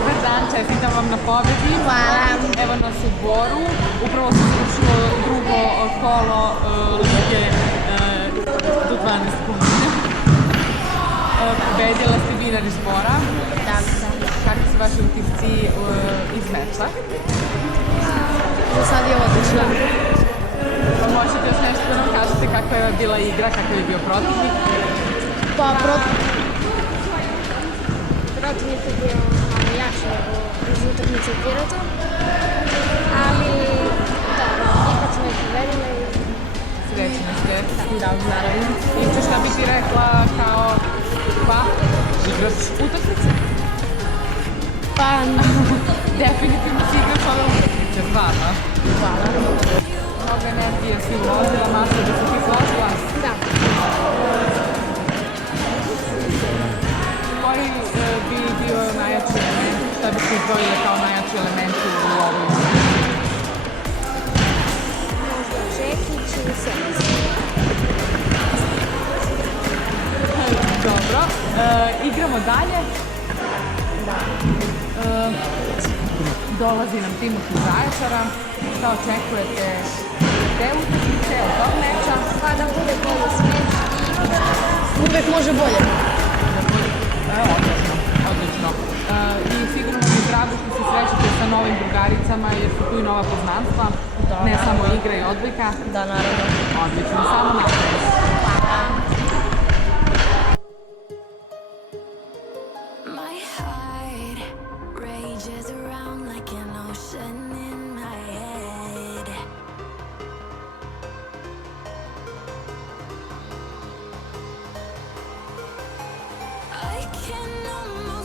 Dobar dan, čestitam vam na pobedi. Hvala. Evo nas u Boru. Upravo se završilo drugo kolo lige do 12 kuna. Pobedila ste Dinar iz Bora. Tako da. Kakvi su vaši utisci iz meča? Za sad je odlično. Pa možete još nešto da nam kažete kakva je bila igra, kakav je bio protivnik? Pa protivnik je bio malo jači nego iz utakmice u Pirotu, ali dobro, ipak smo ih pobedili. Srećni ste. Da, naravno. I šta bi ti rekla kao igrač utakmice? Pa, Definitivno si igrač ove utakmice, stvarno. hvala. Mnogo energije si uložila, masa da si ti složila. Da. Koji bi bio najjači element, šta bi se izdvojili kao najjači elementi u ovoj utakmici? Možda Čekić ili Senis. Dobro, igramo dalje. Dolazi nam Timok iz Zaječara. Šta očekujete te utakmice, od tog meča? Pa da bude bolje smeč i uvek može bolje. Odlično. I sigurno mi je drago što se srećete sa novim drugaricama jer su tu i nova poznanstva. Ne samo igra i odlika. Da, naravno. Odlično, samo napred. My heart rages around like an ocean in my head. I can almost